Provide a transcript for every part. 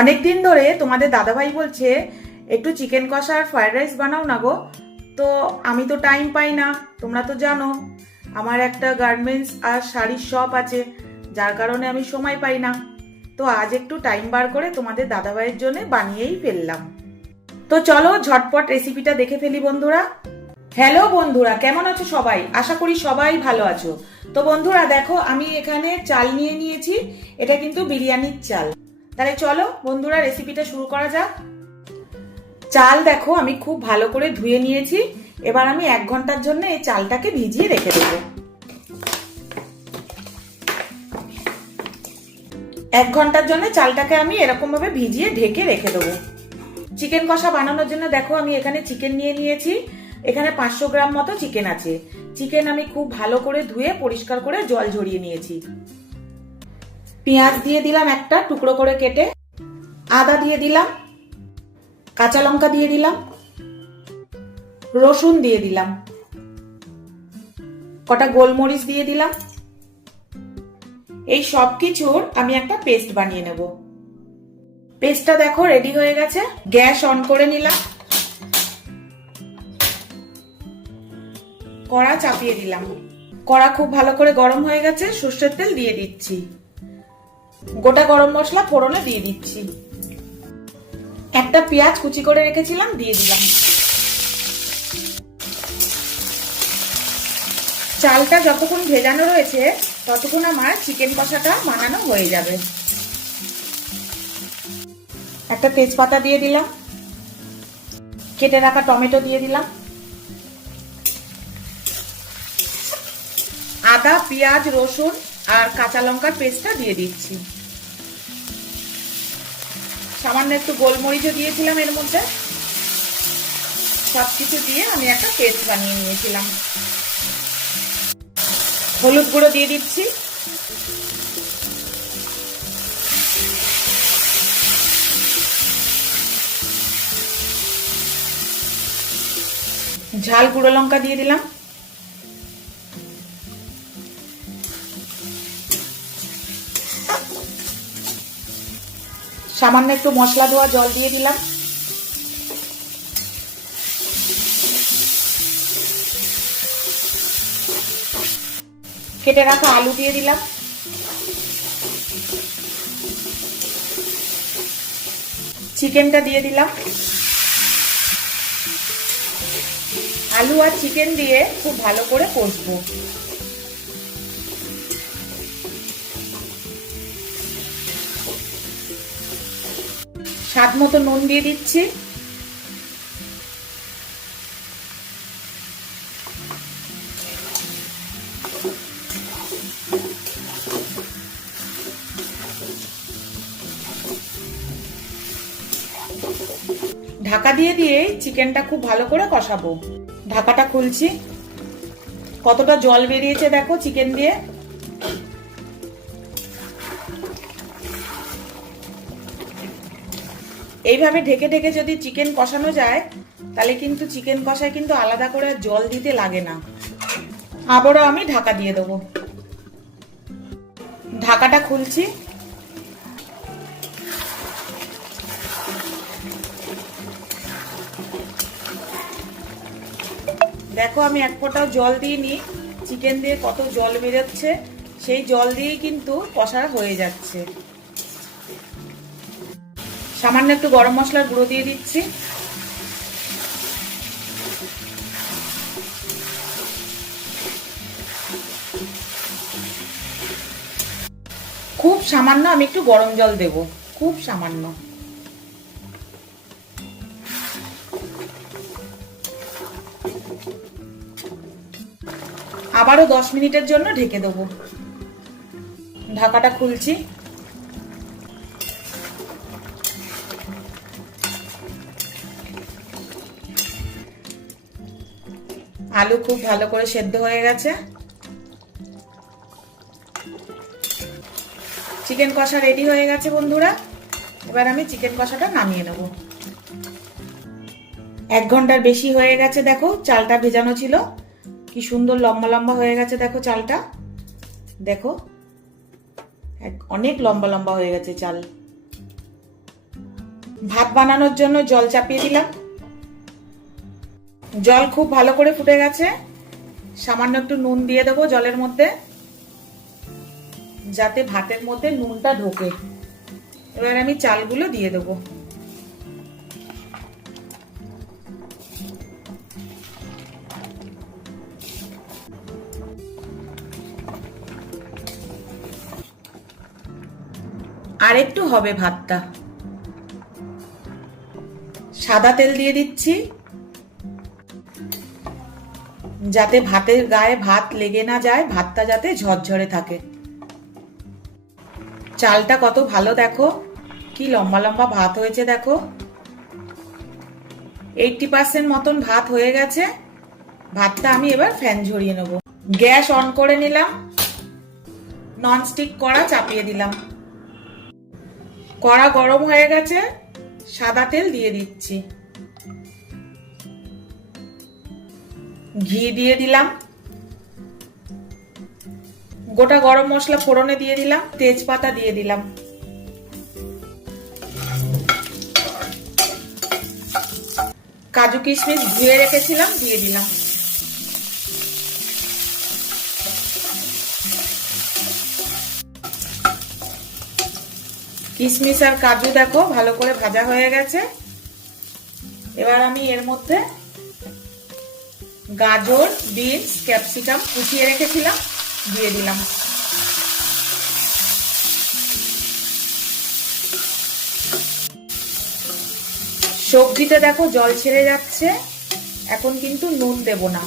অনেক দিন ধরে তোমাদের দাদাভাই বলছে একটু চিকেন কষা আর ফ্রাইড রাইস বানাও না গো। তো আমি তো টাইম পাই না, তোমরা তো জানো আমার একটা গার্মেন্টস আর শাড়ির শপ আছে, যার কারণে আমি সময় পাই না। তো আজ একটু টাইম বার করে তোমাদের দাদাভাইয়ের জন্য বানিয়েই ফেললাম। তো চলো ঝটপট রেসিপিটা দেখে ফেলি বন্ধুরা। হ্যালো বন্ধুরা, কেমন আছো সবাই? আশা করি সবাই ভালো আছো। তো বন্ধুরা দেখো, আমি এখানে চাল নিয়ে নিয়েছি, এটা কিন্তু বিরিয়ানির চাল। তাহলে চলো বন্ধুরা রেসিপিটা শুরু করা যাক। চাল দেখো আমি খুব ভালো করে ধুয়ে নিয়েছি। এবার আমি 1 ঘন্টার জন্য এই চালটাকে ভিজিয়ে রেখে দেবো। 1 ঘন্টার জন্য চালটাকে আমি এরকম ভাবে ভিজিয়ে ঢেকে রেখে দেবো। চিকেন কষা বানানোর জন্য দেখো আমি এখানে চিকেন নিয়ে নিয়েছি। এখানে 500 গ্রাম মতো চিকেন আছে। চিকেন আমি খুব ভালো করে ধুয়ে পরিষ্কার করে জল ঝরিয়ে নিয়েছি। পেঁয়াজ দিয়ে দিলাম একটা টুকরো করে কেটে, আদা দিয়ে দিলাম, কাঁচা লঙ্কা দিয়ে দিলাম, রসুন দিয়ে দিলাম, কটা গোলমরিচ দিয়ে দিলাম। এই সব কিছুর আমি একটা পেস্ট বানিয়ে নেব। পেস্টটা দেখো রেডি হয়ে গেছে। গ্যাস অন করে নিলাম, কড়া চাপিয়ে দিলাম। কড়া খুব ভালো করে গরম হয়ে গেছে। সর্ষের তেল দিয়ে দিচ্ছি, গোটা গরম মশলা ফোড়নে দিয়ে দিচ্ছি, একটা পেঁয়াজ কুচি করে রেখেছিলাম দিয়ে দিলাম। চালটা যতক্ষণ ভেজানো রয়েছে ততক্ষণ আমার চিকেন কষাটা বানানো হয়ে যাবে। একটা তেজপাতা দিয়ে দিলাম, কেটে রাখা টমেটো দিয়ে দিলাম, আদা পেঁয়াজ রসুন আর কাঁচা লঙ্কার পেস্টটা দিয়ে দিচ্ছি। সামান্য একটু গোলমরিচও দিয়েছিলাম এর মধ্যে। সবকিছু দিয়ে আমি একটা পেস্ট বানিয়ে নিয়েছিলাম। হলুদ গুঁড়ো দিয়ে দিচ্ছি, ঝাল গুঁড়ো লঙ্কা দিয়ে দিলাম, সামান্য একটু মশলা ধোয়া জল দিয়ে দিলাম, কেটে রাখা আলু দিয়ে দিলাম, চিকেনটা দিয়ে দিলাম। আলু আর চিকেন দিয়ে খুব ভালো করে কষবো। স্বাদ মতো নুন দিয়ে দিচ্ছি, ঢাকা দিয়ে দিয়ে চিকেনটা খুব ভালো করে কষাবো। ঢাকাটা খুলছি, কতটা জল বেরিয়েছে দেখো চিকেন দিয়ে। এইভাবে ঢেকে ঢেকে যদি চিকেন কষানো যায় তাহলে কিন্তু চিকেন কষায় কিন্তু আলাদা করে জল দিতে লাগে না। আবারও আমি ঢাকা দিয়ে দেবো। ঢাকাটা খুলছি, দেখো আমি এক ফোঁটাও জল দিইনি। চিকেন দিয়ে কত জল বেরোচ্ছে, সেই জল দিয়েই কিন্তু কষা হয়ে যাচ্ছে। সামান্য একটু গরম মশলার গুঁড়ো দিয়ে দিচ্ছি, খুব সামান্য আমি একটু গরম জল দেব, খুব সামান্য। আবারও 10 মিনিটের জন্য ঢেকে দেবো। ঢাকাটা খুলছি, আলু খুব ভালো করে সেদ্ধ হয়ে গেছে। চিকেন কষা রেডি হয়ে গেছে বন্ধুরা। এবার আমি চিকেন কষাটা নামিয়ে নেব। 1 ঘন্টার বেশি হয়ে গেছে, দেখো চালটা ভেজানো ছিল, কি সুন্দর লম্বা লম্বা হয়ে গেছে দেখো চালটা। দেখো অনেক লম্বা লম্বা হয়ে গেছে চাল। ভাত বানানোর জন্য জল চাপিয়ে দিলাম। জল খুব ভালো করে ফুটে গেছে। সামান্য একটু নুন দিয়ে দেবো জলের মধ্যে, যাতে ভাতের মধ্যে নুনটা ঢোকে। এবার আমি চালগুলো দিয়ে দেবো। আর একটু হবে ভাতটা। সাদা তেল দিয়ে দিচ্ছি, যাতে ভাতের গায়ে ভাত লেগে না যায়, ভাতটা যাতে ঝরঝরে থাকে। চালটা কত ভালো, দেখো কি লম্বা লম্বা ভাত হয়েছে। দেখো 80% মতন ভাত হয়ে গেছে। ভাতটা আমি এবার ফ্যান ঝরিয়ে নেব। গ্যাস অন করে নিলাম, ননস্টিক কড়া চাপিয়ে দিলাম। কড়া গরম হয়ে গেছে, সাদা তেল দিয়ে দিচ্ছি, ঘি দিয়ে দিলাম, গোটা গরম মশলা ফোড়নে দিয়ে দিলাম, তেজপাতা দিয়ে দিলাম, কাজু কিশমিশ ধুয়ে রেখেছিলাম দিয়ে দিলাম। কিশমিশ আর কাজু দেখো ভালো করে ভাজা হয়ে গেছে। এবার আমি এর মধ্যে গাজর, বিনস, ক্যাপসিকাম কুচিয়ে রেখেছিলাম দিয়ে দিলাম। সবজিতে দেখো জল ছেড়ে যাচ্ছে। এখন কিন্তু নুন দেব না,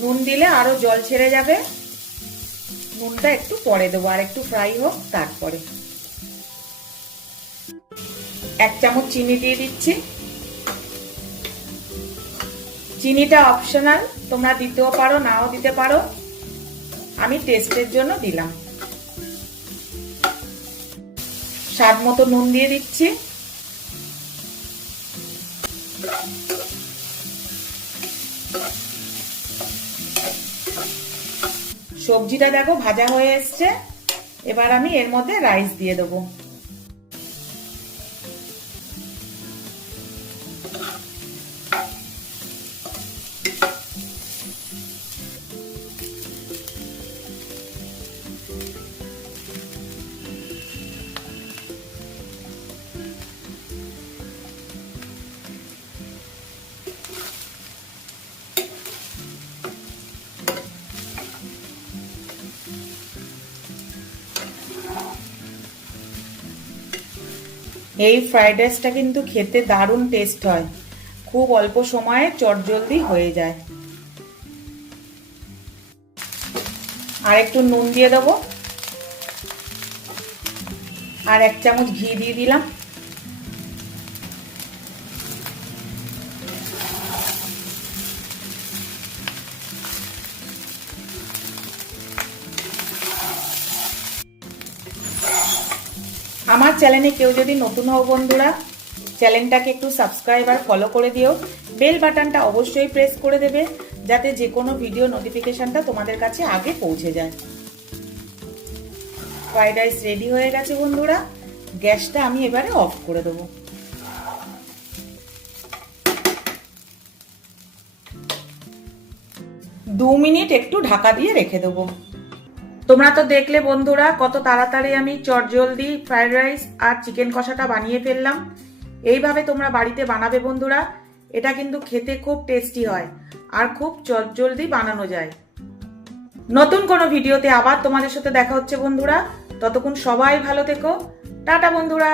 নুন দিলে আরো জল ছেড়ে যাবে। নুনটা একটু পরে দেবো, আর একটু ফ্রাই হোক তারপরে। 1 চামচ চিনি দিয়ে দিচ্ছি। চিনিটা অপশনাল, তোমরা দিতেও পারো নাও দিতে পারো, আমি টেস্টের জন্য দিলাম। স্বাদ মতো নুন দিয়ে দিচ্ছি। সবজিটা দেখো ভাজা হয়ে এসছে। এবার আমি এর মধ্যে রাইস দিয়ে দেবো। এই ফ্রাইড রাইসটা কিন্তু খেতে দারুণ টেস্ট হয়, খুব অল্প সময়ে চটজলদি হয়ে যায়। আর একটু নুন দিয়ে দেবো, আর 1 চামচ ঘি দিয়ে দিলাম। আমার চ্যানেলে কেউ যদি নতুন হও বন্ধুরা, চ্যানেলটাকে একটু সাবস্ক্রাইব আর ফলো করে দিও। বেল বাটনটা অবশ্যই প্রেস করে দেবে, যাতে যে কোনো ভিডিও নোটিফিকেশনটা তোমাদের কাছে আগে পৌঁছে যায়। ফ্রাইড রাইস রেডি হয়ে গেছে বন্ধুরা। গ্যাসটা আমি এবারে অফ করে দেবো। দু মিনিট একটু ঢাকা দিয়ে রেখে দেবো। তোমরা তো দেখলে বন্ধুরা কত তাড়াতাড়ি আমি চটজলদি ফ্রাইড রাইস আর চিকেন কষাটা বানিয়ে ফেললাম। এইভাবে তোমরা বাড়িতে বানাবে বন্ধুরা, এটা কিন্তু খেতে খুব টেস্টি হয় আর খুব চটজলদি বানানো যায়। নতুন কোনো ভিডিওতে আবার তোমাদের সাথে দেখা হচ্ছে বন্ধুরা। ততক্ষণ সবাই ভালো থেকো। টাটা বন্ধুরা।